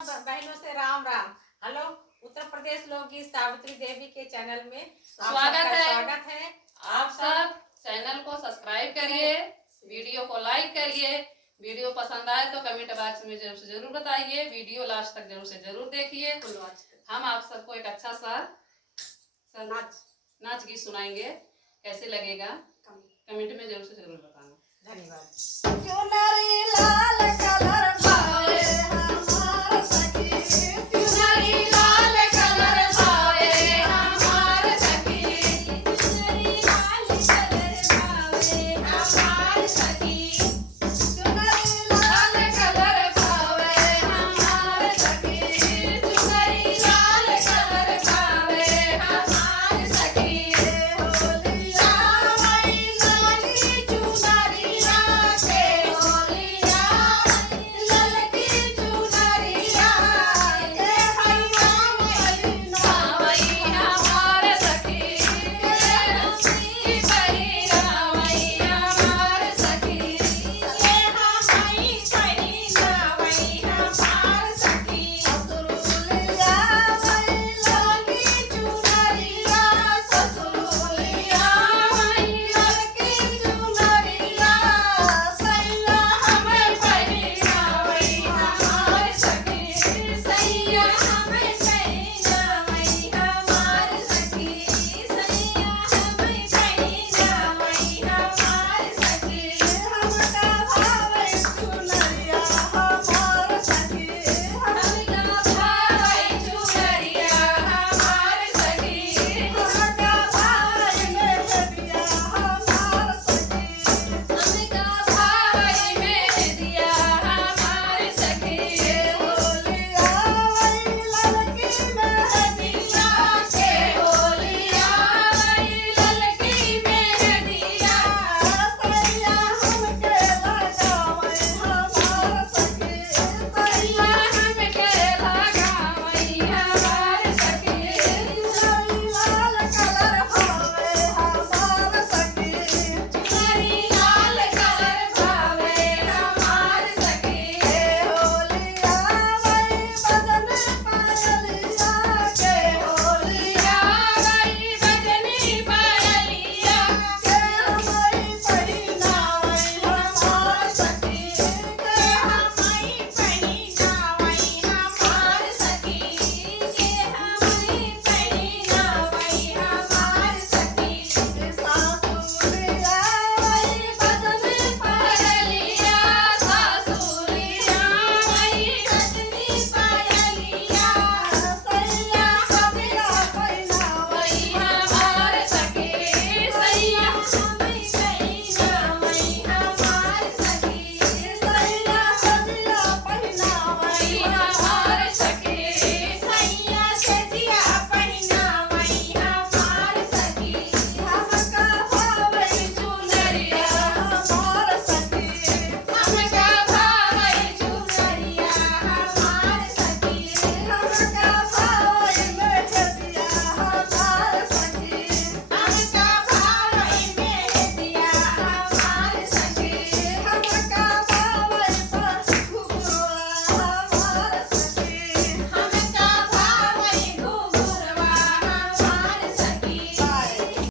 बहनों से राम राम। हेलो, उत्तर प्रदेश लोकगीत सावित्री देवी के चैनल में स्वागत है। आप सब चैनल को सब्सक्राइब करिए, वीडियो को लाइक करिए। वीडियो पसंद आए तो कमेंट बॉक्स में जरूर बताइए। वीडियो लास्ट तक जरूर देखिए। हम आप सबको एक अच्छा सा नाच गीत सुनाएंगे, कैसे लगेगा कमेंट में जरूर बताना। धन्यवाद।